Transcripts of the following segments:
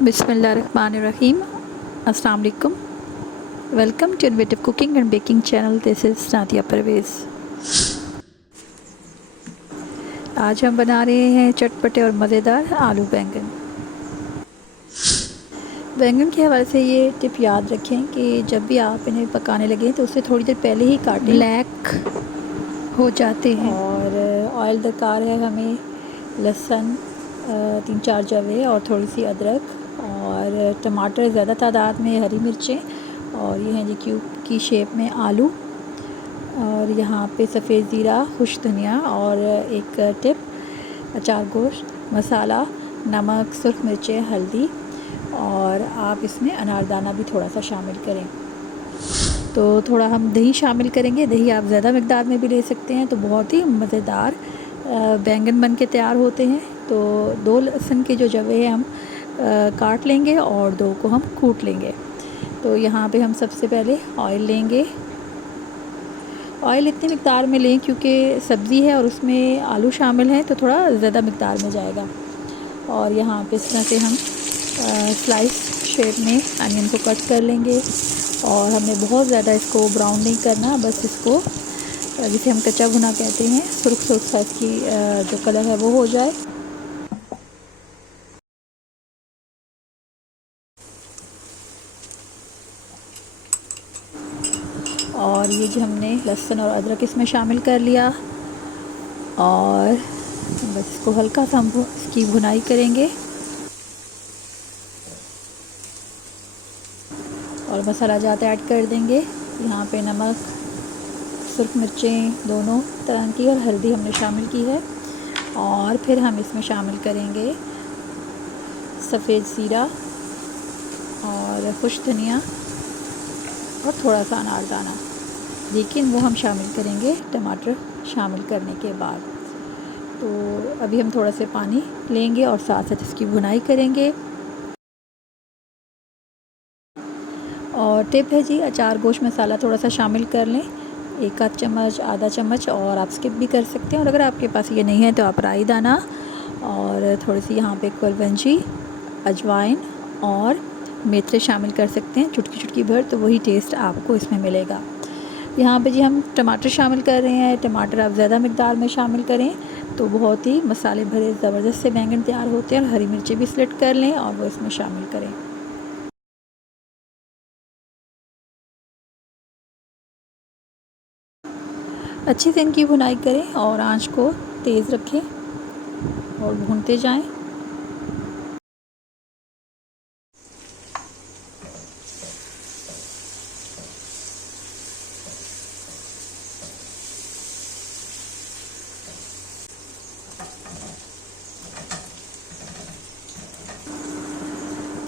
बिस्मिल्लाहिर्रहमानिर्रहीम। अस्सलाम वालेकुम। Welcome to innovative cooking and baking channel. This is Nadia Parvez. आज हम बना रहे हैं चटपटे और मज़ेदार आलू बैंगन। बैंगन के हवाले से ये टिप याद रखें कि जब भी आप इन्हें पकाने लगें तो उससे थोड़ी देर पहले ही काटें, ब्लैक हो जाते हैं। और ऑयल दरकार है हमें, लहसुन 3-4 जवे और थोड़ी सी अदरक, और टमाटर ज़्यादा तादाद में, हरी मिर्चें, और ये हैं जी क्यूब की शेप में आलू, और यहाँ पे सफ़ेद ज़ीरा, खुश धनिया, और एक टिप अचार गोश्त, मसाला, नमक, सुर्ख मिर्चें, हल्दी, और आप इसमें अनारदाना भी थोड़ा सा शामिल करें। तो थोड़ा हम दही शामिल करेंगे। दही आप ज़्यादा मकदार में भी ले सकते हैं, तो बहुत ही मज़ेदार बैंगन बन के तैयार होते हैं। तो 2 लहसुन के जो जवे हैं हम काट लेंगे और 2 को हम कूट लेंगे। तो यहाँ पे हम सबसे पहले ऑयल लेंगे। ऑयल इतनी मकदार में लें क्योंकि सब्ज़ी है और उसमें आलू शामिल हैं, तो थोड़ा ज़्यादा मकदार में जाएगा। और यहाँ पे इस तरह से हम स्लाइस शेप में अनियन को कट कर लेंगे। और हमें बहुत ज़्यादा इसको ब्राउन नहीं करना, बस इसको जिसे हम कच्चा भुना कहते हैं, सुर्ख सुर्ख सा इसकी जो कलर है वो हो जाए। और ये जो हमने लहसुन और अदरक इसमें शामिल कर लिया, और बस इसको हल्का सा हम इसकी भुनाई करेंगे। और मसाला जाते ऐड कर देंगे। यहाँ पे नमक, सुर्ख मिर्चें दोनों तरह की, और हल्दी हमने शामिल की है। और फिर हम इसमें शामिल करेंगे सफ़ेद ज़ीरा और खुश धनिया और थोड़ा सा अनारदाना, लेकिन वो हम शामिल करेंगे टमाटर शामिल करने के बाद। तो अभी हम थोड़ा सा पानी लेंगे और साथ साथ इसकी भुनाई करेंगे। और टिप है जी, अचार गोश्त मसाला थोड़ा सा शामिल कर लें, 1 आध चम्मच, आधा चम्मच, और आप स्किप भी कर सकते हैं। और अगर आपके पास ये नहीं है तो आप राई दाना और थोड़ी सी यहाँ पे कुलवंजी, अजवाइन और मेथरे शामिल कर सकते हैं, चुटकी चुटकी भर, तो वही टेस्ट आपको इसमें मिलेगा। यहाँ पे जी हम टमाटर शामिल कर रहे हैं। टमाटर आप ज़्यादा मकदार में शामिल करें तो बहुत ही मसाले भरे ज़बरदस्त से बैंगन तैयार होते हैं। और हरी मिर्ची भी स्लिट कर लें और वो इसमें शामिल करें। अच्छे से इनकी भुनाई करें और आंच को तेज़ रखें और भूनते जाएं।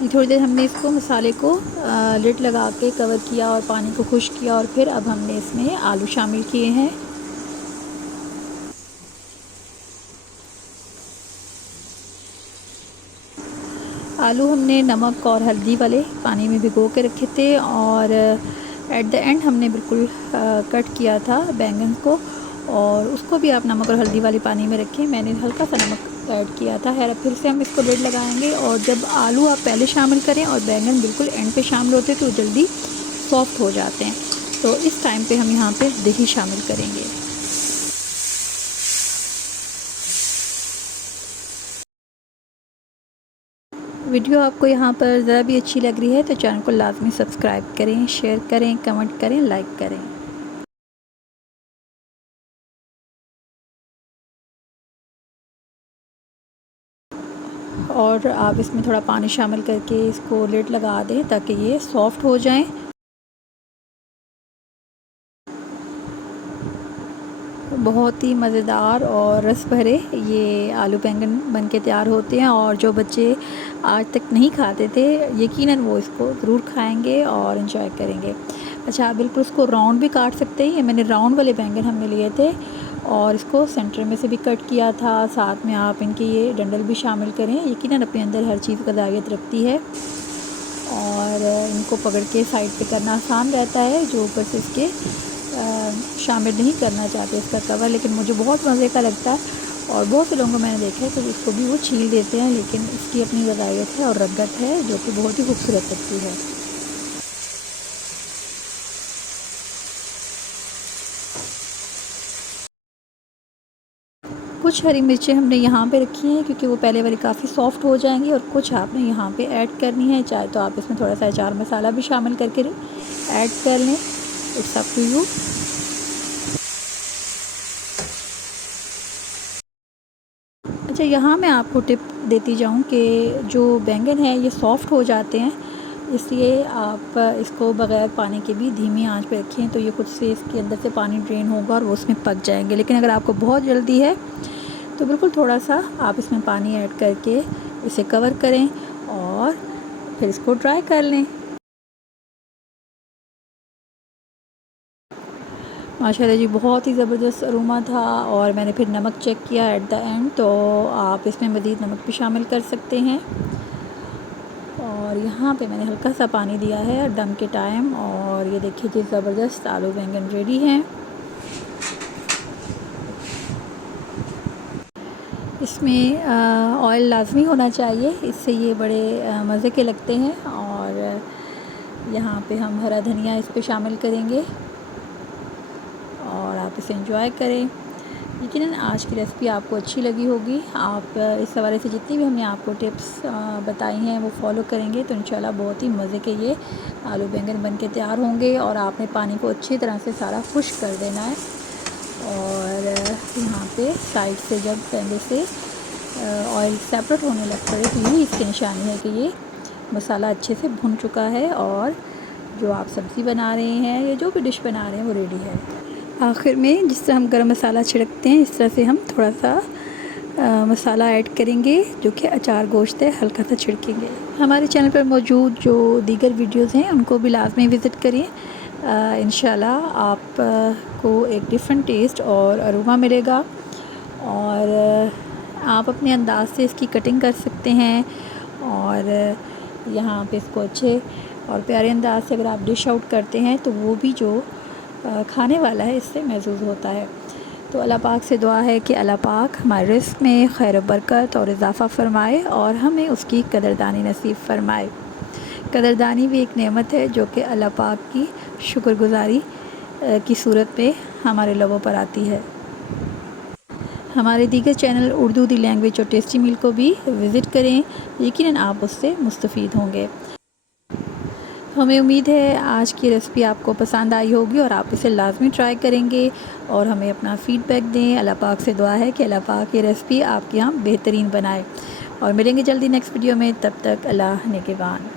थोड़ी देर हमने इसको मसाले को लिड लगा के कवर किया और पानी को खुश्क किया, और फिर अब हमने इसमें आलू शामिल किए हैं। आलू हमने नमक और हल्दी वाले पानी में भिगो के रखे थे, और एट द एंड हमने बिल्कुल कट किया था बैंगन को, और उसको भी आप नमक और हल्दी वाले पानी में रखें। मैंने हल्का सा नमक ऐड किया था। है फिर से हम इसको लिड लगाएंगे, और जब आलू आप पहले शामिल करें और बैंगन बिल्कुल एंड पे शामिल होते हैं तो जल्दी सॉफ्ट हो जाते हैं। तो इस टाइम पे हम यहाँ पे दही शामिल करेंगे। वीडियो आपको यहाँ पर ज़रा भी अच्छी लग रही है तो चैनल को लाजमी सब्सक्राइब करें, शेयर करें, कमेंट करें, लाइक करें। और आप इसमें थोड़ा पानी शामिल करके इसको लिड लगा दें ताकि ये सॉफ़्ट हो जाएं। बहुत ही मज़ेदार और रस भरे ये आलू बैंगन बन के तैयार होते हैं, और जो बच्चे आज तक नहीं खाते थे यकीनन वो इसको ज़रूर खाएंगे और इन्जॉय करेंगे। अच्छा, आप बिल्कुल इसको राउंड भी काट सकते हैं। ये मैंने राउंड वाले बैंगन हमने लिए थे और इसको सेंटर में से भी कट किया था। साथ में आप इनके ये डंडल भी शामिल करें, यकीनन अपने अंदर हर चीज़ ग़िज़ाइयत रखती है, और इनको पकड़ के साइड पे करना आसान रहता है। जो ऊपर से इसके शामिल नहीं करना चाहते इसका कवर, लेकिन मुझे बहुत मज़े का लगता है। और बहुत से लोगों को मैंने देखा है तो इसको भी वो छील देते हैं, लेकिन इसकी अपनी ग़ज़ाइयत है और रंगत है जो कि बहुत ही खूबसूरत लगती है। कुछ हरी मिर्चें हमने यहाँ पे रखी हैं क्योंकि वो पहले वाली काफ़ी सॉफ़्ट हो जाएंगी, और कुछ आपने यहाँ पे ऐड करनी है। चाहे तो आप इसमें थोड़ा सा अचार मसाला भी शामिल करके ऐड कर लें, इट्स अप टू यू। अच्छा, यहाँ मैं आपको टिप देती जाऊँ कि जो बैंगन है ये सॉफ़्ट हो जाते हैं, इसलिए आप इसको बग़ैर पानी के भी धीमी आंच पे रखें तो ये खुद से इसके अंदर से पानी ड्रेन होगा और वो उसमें पक जाएंगे। लेकिन अगर आपको बहुत जल्दी है तो बिल्कुल थोड़ा सा आप इसमें पानी ऐड करके इसे कवर करें और फिर इसको ड्राई कर लें। माशाल्लाह जी, बहुत ही ज़बरदस्त अरोमा था। और मैंने फिर नमक चेक किया एट द एंड, तो आप इसमें मज़ीद नमक भी शामिल कर सकते हैं। और यहाँ पे मैंने हल्का सा पानी दिया है दम के टाइम, और ये देखिए जी ज़बरदस्त आलू बैंगन रेडी हैं। इसमें ऑयल लाजमी होना चाहिए, इससे ये बड़े मज़े के लगते हैं। और यहाँ पे हम हरा धनिया इस पे शामिल करेंगे और आप इसे एंजॉय करें। यकीनन आज की रेसिपी आपको अच्छी लगी होगी। आप इस हवाले से जितनी भी हमने आपको टिप्स बताई हैं वो फॉलो करेंगे तो इंशाल्लाह बहुत ही मज़े के ये आलू बैंगन बन के तैयार होंगे। और आपने पानी को अच्छी तरह से सारा खुश्क कर देना है। और यहाँ पे साइड से जब पहले से ऑयल सेपरेट होने लग पड़े तो यही इसकी निशानी है कि ये मसाला अच्छे से भुन चुका है और जो आप सब्ज़ी बना रहे हैं या जो भी डिश बना रहे हैं वो रेडी है। आखिर में जिस तरह हम गरम मसाला छिड़कते हैं इस तरह से हम थोड़ा सा मसाला ऐड करेंगे जो कि अचार गोश्त है, हल्का सा छिड़केंगे। हमारे चैनल पर मौजूद जो दीगर वीडियोज़ हैं उनको भी लाजमी विज़िट करिए। इंशाल्लाह आप को एक डिफरेंट टेस्ट और अरोमा मिलेगा। और आप अपने अंदाज से इसकी कटिंग कर सकते हैं और यहाँ पे इसको अच्छे और प्यारे अंदाज से अगर आप डिश आउट करते हैं तो वो भी जो खाने वाला है इससे महसूस होता है। तो अल्लाह पाक से दुआ है कि अल्लाह पाक हमारे रिज़्क़ में खैर बरकत और इज़ाफ़ा फ़रमाए और हमें उसकी कदरदानी नसीब फ़रमाए। कदरदानी भी एक नेमत है जो कि अल्लाह पाक की शुक्रगुज़ारी की सूरत में हमारे लबों पर आती है। हमारे दीगर चैनल उर्दू दी लैंग्वेज और टेस्टी मील को भी विज़िट करें, यकीनन आप उससे मुस्तफ़ीद होंगे। हमें उम्मीद है आज की रेसिपी आपको पसंद आई होगी और आप इसे लाजमी ट्राई करेंगे और हमें अपना फ़ीडबैक दें। अल्लाह पाक से दुआ है कि अल्लाह पाक ये रेसिपी आपके यहाँ बेहतरीन बनाए। और मिलेंगे जल्दी नेक्स्ट वीडियो में, तब तक अल्लाह निगहबान।